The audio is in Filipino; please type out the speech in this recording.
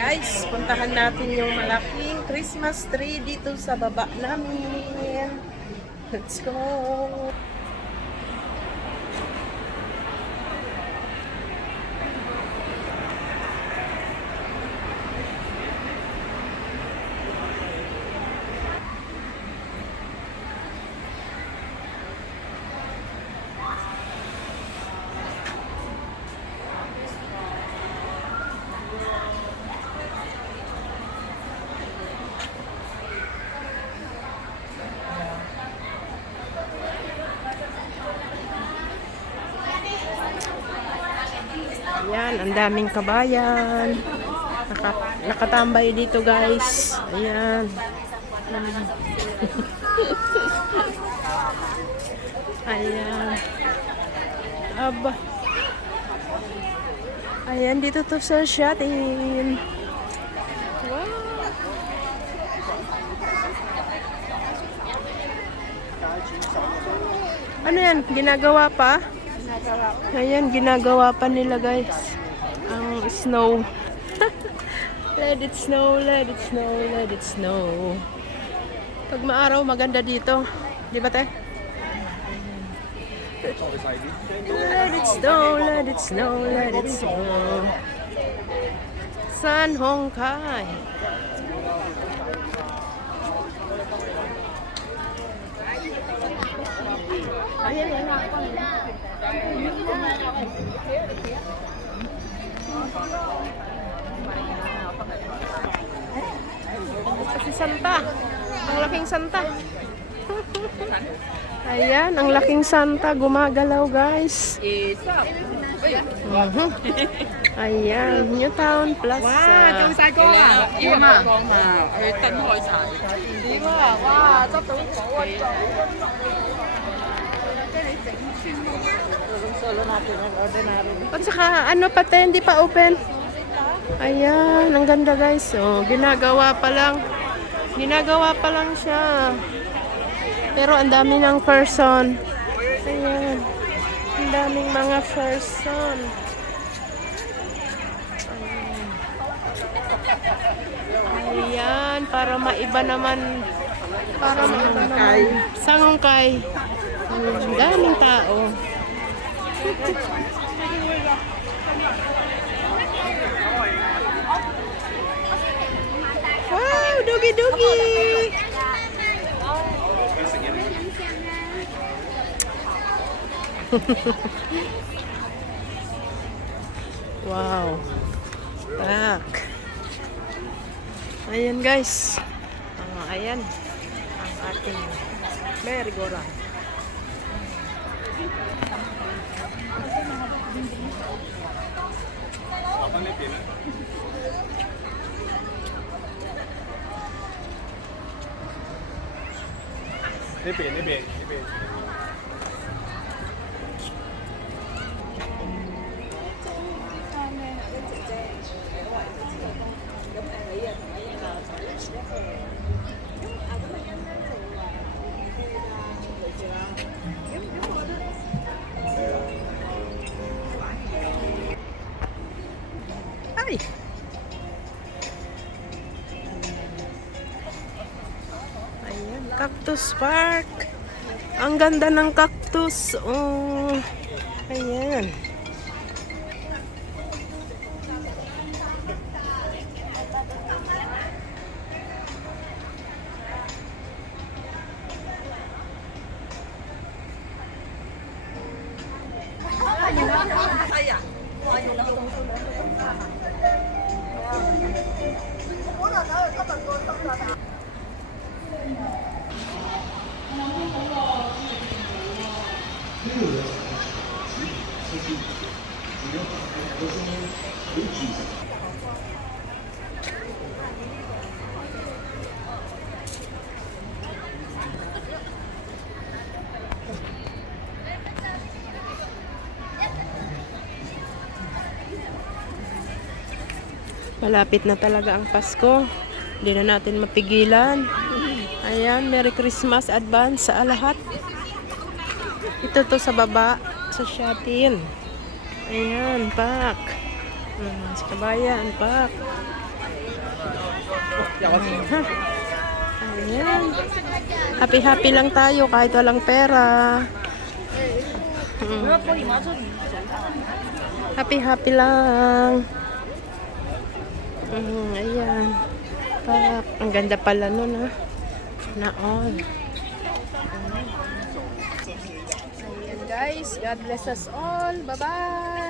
Guys, puntahan natin yung malaking Christmas tree dito sa baba namin. Let's go! Ayan, ang daming kabayan. Nakatambay dito, guys. Ayan. Ayan. Aba. Ayan, dito to sa Shatin. Wow. Ano yan? Ginagawa pa? Ayan, ginagawa pa nila, guys. Ang snow. Let it snow, let it snow, let it snow. Pag maaraw, maganda dito. Di ba, te? Let it snow, let it snow, let it snow. San Hong Kai. Si Santa. Ang laking Santa. Ayan, ang laking Santa gumagalaw, guys. Ayan, Newtown Plaza. Wow, 中晒光啊！要嘛？光嘛，佢燈開晒。點啊？哇，執到火啊！At saka, ano pati, hindi pa open. Ayan, ang ganda, guys. Oh, ginagawa pa lang. Ginagawa pa lang siya. Pero ang dami ng person. Ayan. Ang daming mga person. Ayan, para maiba naman. Para maiba naman. Sangungkay. Ang daming tao. Wow, dugi-dugi! Wow. Back. Ayan, guys. Ayan. Ang ating merry-go-round. Ini. Ay! Ayan, Cactus Park. Ang ganda ng cactus. Oh, ayan. Malapit na talaga ang Pasko. Hindi na natin mapigilan. Ayan, Merry Christmas advance sa lahat. Ito to sa baba, sa Shatin. Ayan, pak. Sa kabayan, pak. Ayan. Happy-happy lang tayo kahit walang pera. Happy-happy lang. Ayan. Ang ganda pala nun, ha. Na all. Ayan, guys. God bless us all. Bye-bye.